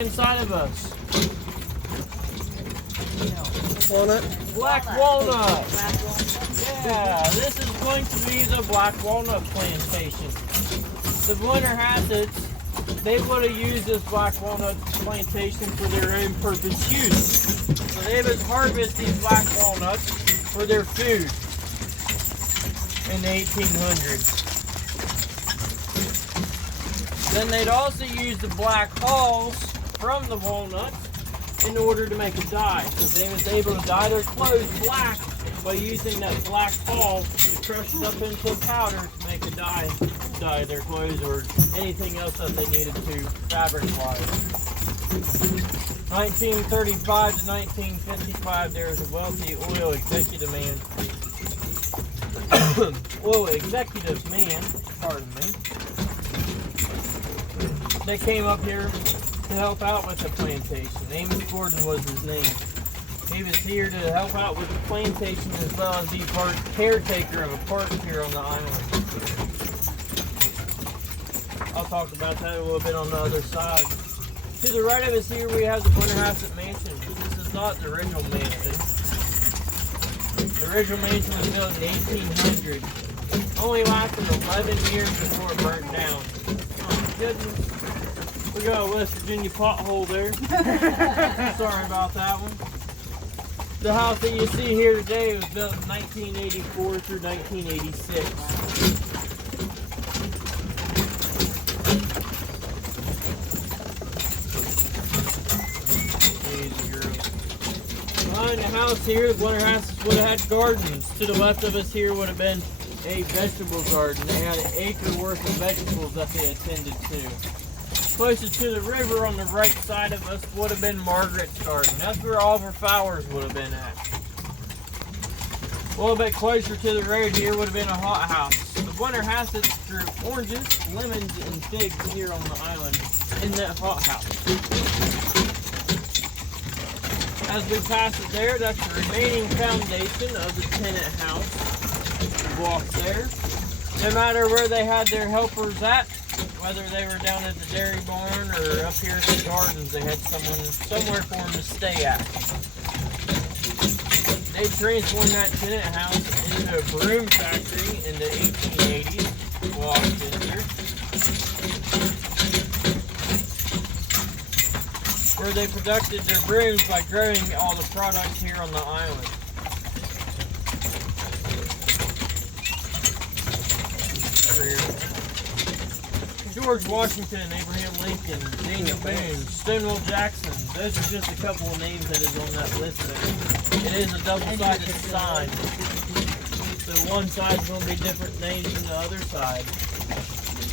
inside of us? Walnut? Black walnut. Yeah, this is going to be the black walnut plantation. The Blennerhassets, they would have used this black walnut plantation for their own purpose use. So they would harvest these black walnuts for their food in the 1800s. Then they'd also use the black hulls from the walnuts in order to make a dye. So they was able to dye their clothes black by using that black hull to crush it up into a powder to make a dye their clothes or anything else that they needed to fabric-wise. 1935 to 1955, there was a wealthy oil executive man, pardon me. They came up here to help out with the plantation. Amos Gordon was his name. He was here to help out with the plantation as well as be part caretaker of a park here on the island. I'll talk about that a little bit on the other side. To the right of us here we have the Blennerhasset Mansion. This is not the original mansion. The original mansion was built in 1800. Only lasted 11 years before it burnt down. Oh my goodness. We got a West Virginia pothole there. Sorry about that one. The house that you see here today was built in 1984 through 1986. Behind the house here, the Blennerhassets would have had gardens. To the left of us here would have been a vegetable garden. They had an acre worth of vegetables that they attended to. Closest to the river on the right side of us would have been Margaret's garden. That's where all of her flowers would have been at. A little bit closer to the road here would have been a hothouse. The Blennerhassets grew oranges, lemons, and figs here on the island in that hothouse. As we pass it there, that's the remaining foundation of the tenant house. Walk there. No matter where they had their helpers at, whether they were down at the dairy barn or up here at the gardens, they had somewhere for them to stay at. They transformed that tenant house into a broom factory in the 1880s. Walked in here. Where they produced their brooms by growing all the products here on the island. George Washington, Abraham Lincoln, Daniel Boone, Stonewall Jackson. Those are just a couple of names that is on that list there. It is a double-sided sign. So one side is going to be different names than the other side.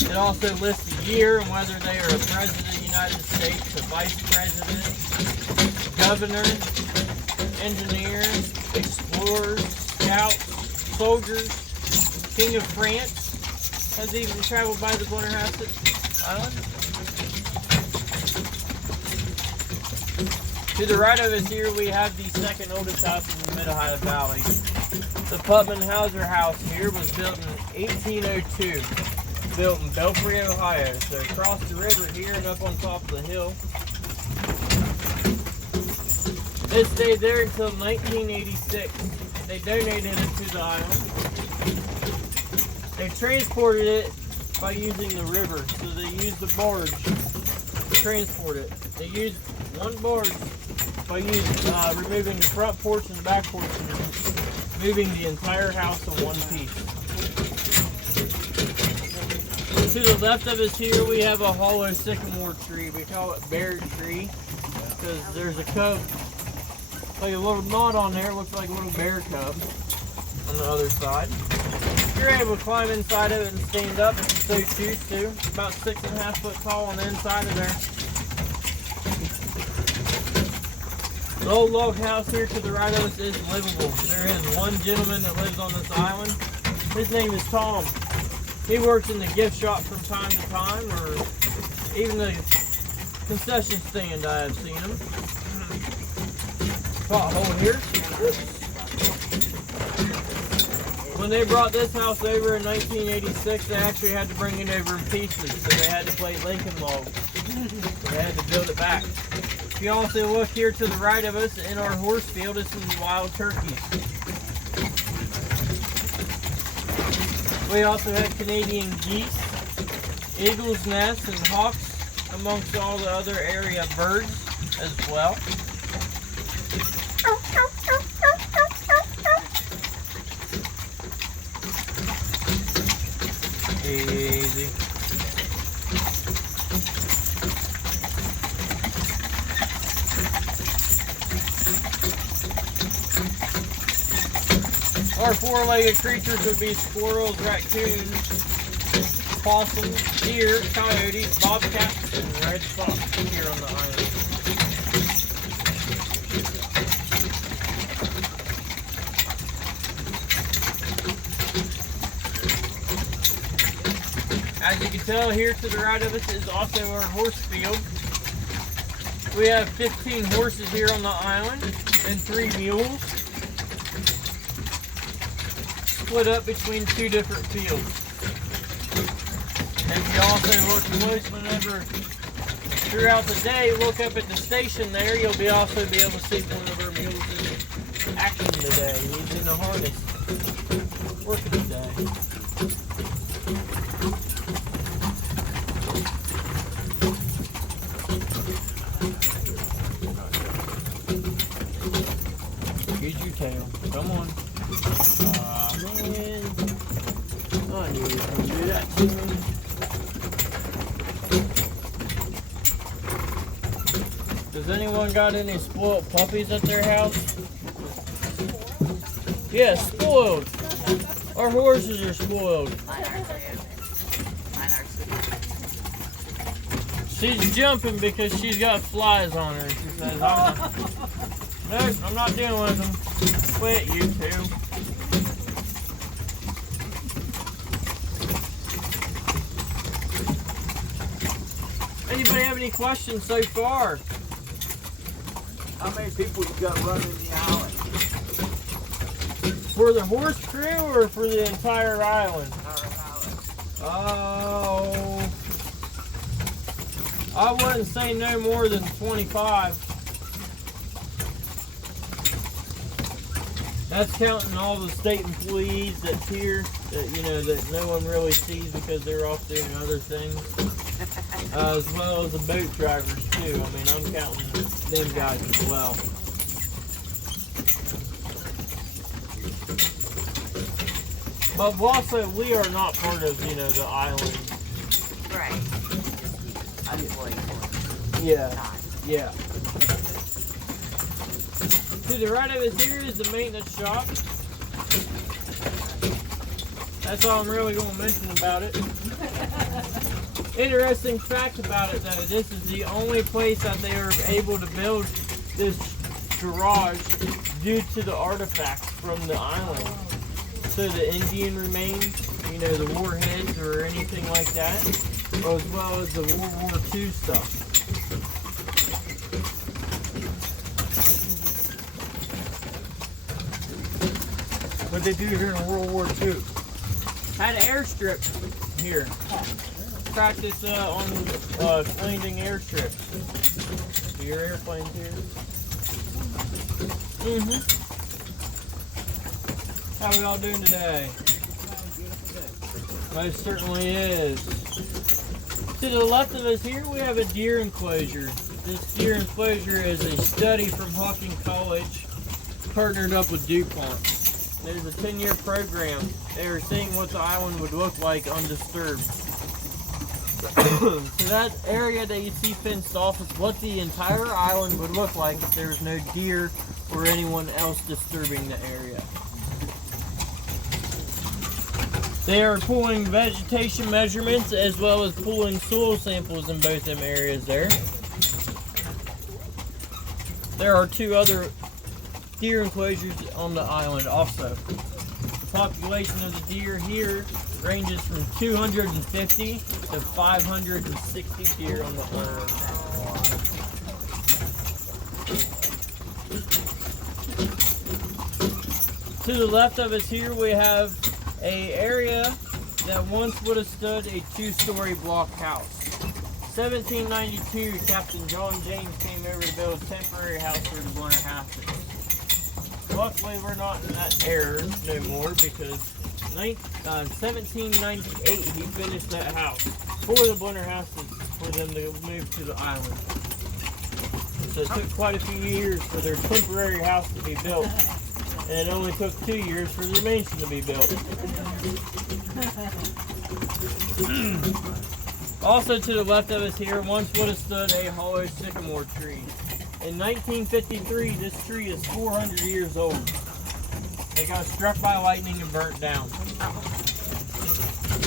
It also lists the year and whether they are a president of the United States, a vice president, governor, engineer, explorers, scouts, soldiers, king of France. Has even traveled by the Blennerhasset Island. To the right of us here we have the second oldest house in the Mid-Ohio Valley. The Putman Hauser house here was built in 1802. Built in Belfry, Ohio. So across the river here and up on top of the hill. It stayed there until 1986. They donated it to the island. They transported it by using the river, so they used the barge to transport it. They used one barge by removing the front porch and the back porch and moving the entire house in one piece. To the left of us here we have a hollow sycamore tree. We call it bear tree because there's a cub, like a little knot on there, looks like a little bear cub on the other side. You're able to climb inside of it and stand up if you so choose to. It's about 6.5 foot tall on the inside of there. The old log house here to the right of us is livable. There is one gentleman that lives on this island. His name is Tom. He works in the gift shop from time to time, or even the concession stand I have seen him. Pothole here. When they brought this house over in 1986, they actually had to bring it over in pieces, so they had to plate Lincoln logs. They had to build it back. If you also look here to the right of us, in our horse field is some wild turkeys. We also have Canadian geese, eagle's nests, and hawks, amongst all the other area birds as well. Easy. Our four-legged creatures would be squirrels, raccoons, possums, deer, coyotes, bobcats, and red fox here on the island. As you can tell, here to the right of us is also our horse field. We have 15 horses here on the island and 3 mules, split up between 2 different fields. And if you also look close whenever throughout the day, look up at the station there, you'll also be able to see one of our mules in action today. He's in the harness, working today. Use your tail. Come on. Man. I knew you were going to do that to me. Does anyone got any spoiled puppies at their house? Yeah, spoiled. Our horses are spoiled. She's jumping because she's got flies on her. She says, nope, I'm not dealing with them. Quit, you two. Anybody have any questions so far? How many people you got running the island? For the horse crew or for the entire island? Oh, I wouldn't say no more than 25. That's counting all the state employees that's here that, you know, that no one really sees because they're off doing other things. As well as the boat drivers too. I mean, I'm counting them guys as well. But also, we are not part of, you know, the island. Right. Unemployed. Yeah. Yeah. To the right of us here is the maintenance shop. That's all I'm really going to mention about it. Interesting fact about it though, this is the only place that they are able to build this garage due to the artifacts from the island. So the Indian remains, you know, the warheads or anything like that, as well as the World War II stuff. What they do here in World War II. Had an airstrip here. Practice on landing airstrips. Do your airplanes here? How we all doing today? Most certainly is. To the left of us here, we have a deer enclosure. This deer enclosure is a study from Hawking College, partnered up with DuPont. There's a 10-year program. They were seeing what the island would look like undisturbed. So that area that you see fenced off is what the entire island would look like if there was no deer or anyone else disturbing the area. They are pulling vegetation measurements as well as pulling soil samples in both them areas there. There are 2 other deer enclosures on the island also. The population of the deer here ranges from 250 to 560 deer on the island. To the left of us here we have a area that once would have stood a 2-story block house. 1792, Captain John James came over to build a temporary house for the Blennerhasset. Luckily, we're not in that era no more because 1798 he finished that house for the Blennerhasset for them to move to the island. So it took quite a few years for their temporary house to be built, and it only took 2 years for their mansion to be built. Also to the left of us here once would have stood a hollow sycamore tree. In 1953, this tree is 400 years old. It got struck by lightning and burnt down.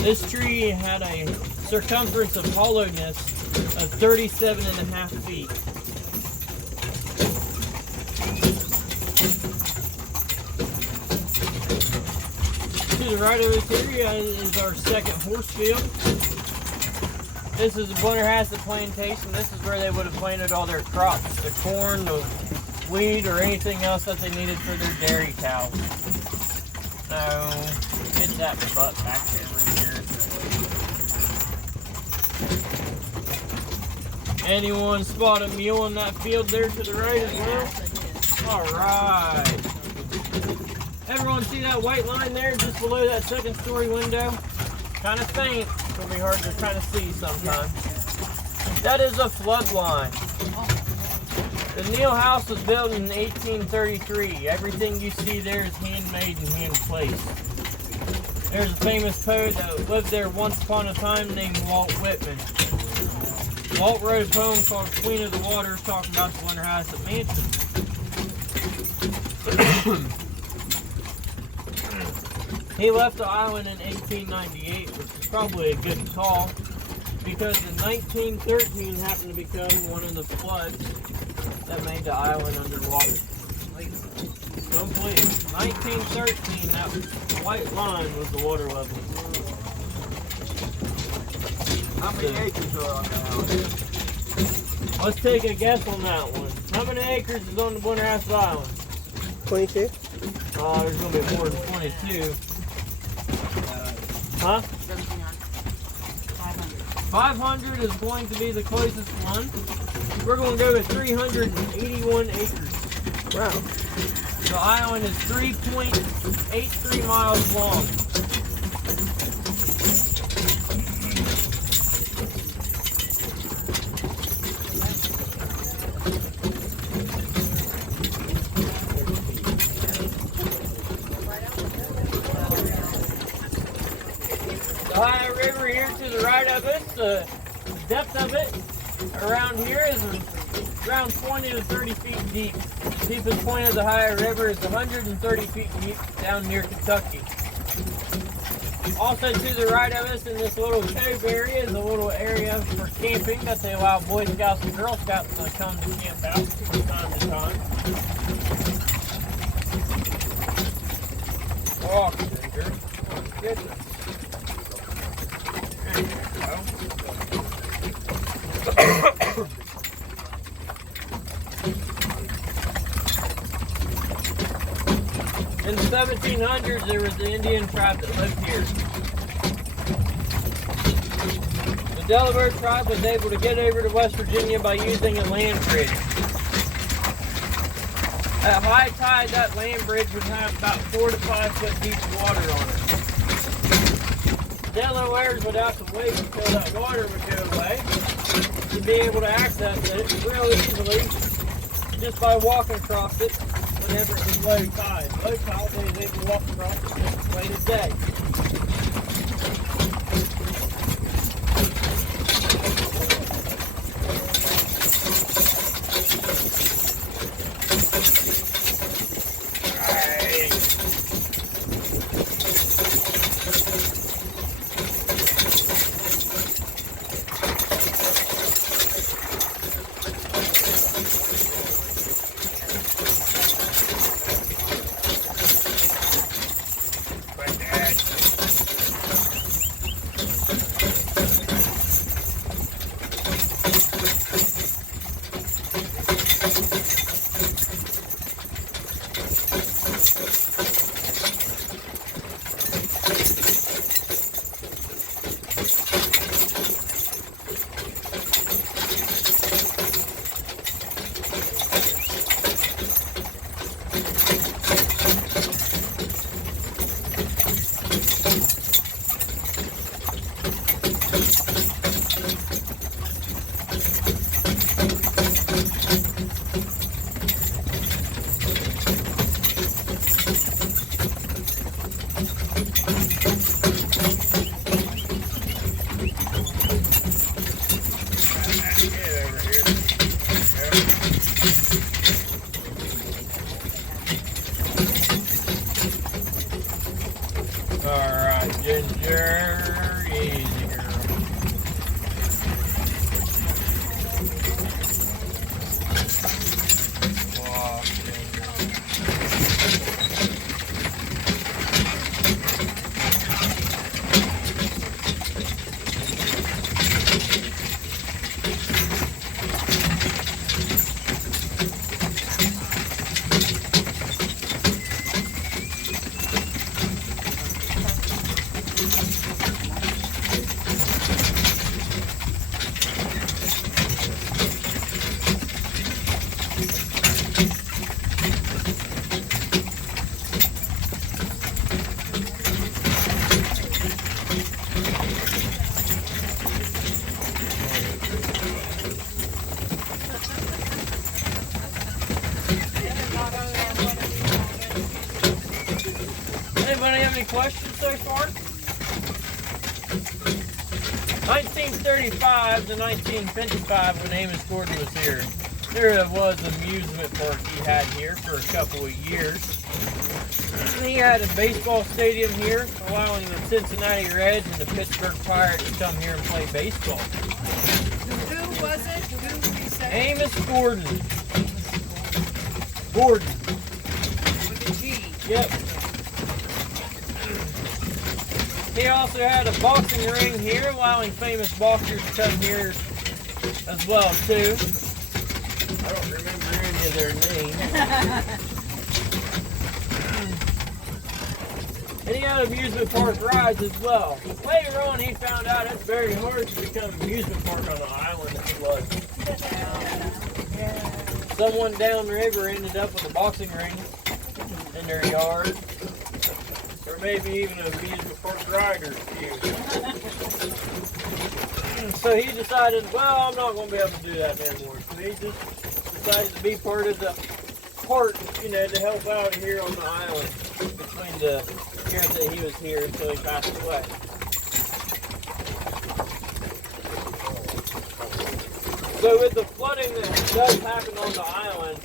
This tree had a circumference of hollowness of 37.5 feet. To the right of this area is our second horse field. This is a Blennerhasset plantation. This is where they would have planted all their crops, the corn, the wheat, or anything else that they needed for their dairy cows. So, get that butt back over here. Anyone spot a mule in that field there to the right as well? Alright. Everyone see that white line there just below that second story window? Kind of faint. It's going to be hard to kind of see sometimes. That is a flood line. The Neal House was built in 1833. Everything you see there is handmade and hand-placed. There's a famous poet that lived there once upon a time named Walt Whitman. Walt wrote a poem called Queen of the Waters talking about the Blennerhasset Mansion. He left the island in 1898, which is probably a good call, because in 1913 happened to become one of the floods that made the island underwater. Don't believe. 1913, that white line was the water level. How many acres are on that island? Let's take a guess on that one. How many acres is on the Blennerhasset Island? 22? Oh, there's going to be more than 22. Huh? 500 is going to be the closest one. We're going to go with 381 acres. Wow. The island is 3.83 miles long. The Ohio River here to the right of us, the depth of it around here is around 20 to 30 feet deep. The deepest point of the Ohio River is 130 feet deep down near Kentucky. Also to the right of us in this little cove area is a little area for camping that they allow Boy Scouts and Girl Scouts to come to camp out from time to time. Oh, goodness. There you go. In the 1700s, there was the Indian tribe that lived here. The Delaware tribe was able to get over to West Virginia by using a land bridge. At high tide, that land bridge would have about 4 to 5 foot deep water on it. Delawares would have to wait until that water would go away to be able to access it real easily just by walking across it whenever it was low tide. Low tide, they was able to walk across it just late as day. Alright, Ginger, easy girl. Walk, Anybody have any questions so far? 1935 to 1955, when Amos Gordon was here, there was an amusement park he had here for a couple of years. He had a baseball stadium here, allowing the Cincinnati Reds and the Pittsburgh Pirates to come here and play baseball. Who was it? Who you said? Amos Gordon. Gordon. With a G. Yep. He also had a boxing ring here, allowing famous boxers to come here as well too. I don't remember any of their names. And he had amusement park rides as well. Later on, he found out it's very hard to become an amusement park on the island that he was. Someone downriver ended up with a boxing ring in their yard. Or maybe even an amusement park rider few. So he decided, well, I'm not going to be able to do that anymore. So he just decided to be part of the park, you know, to help out here on the island between the years that he was here until he passed away. So with the flooding that does happen on the island,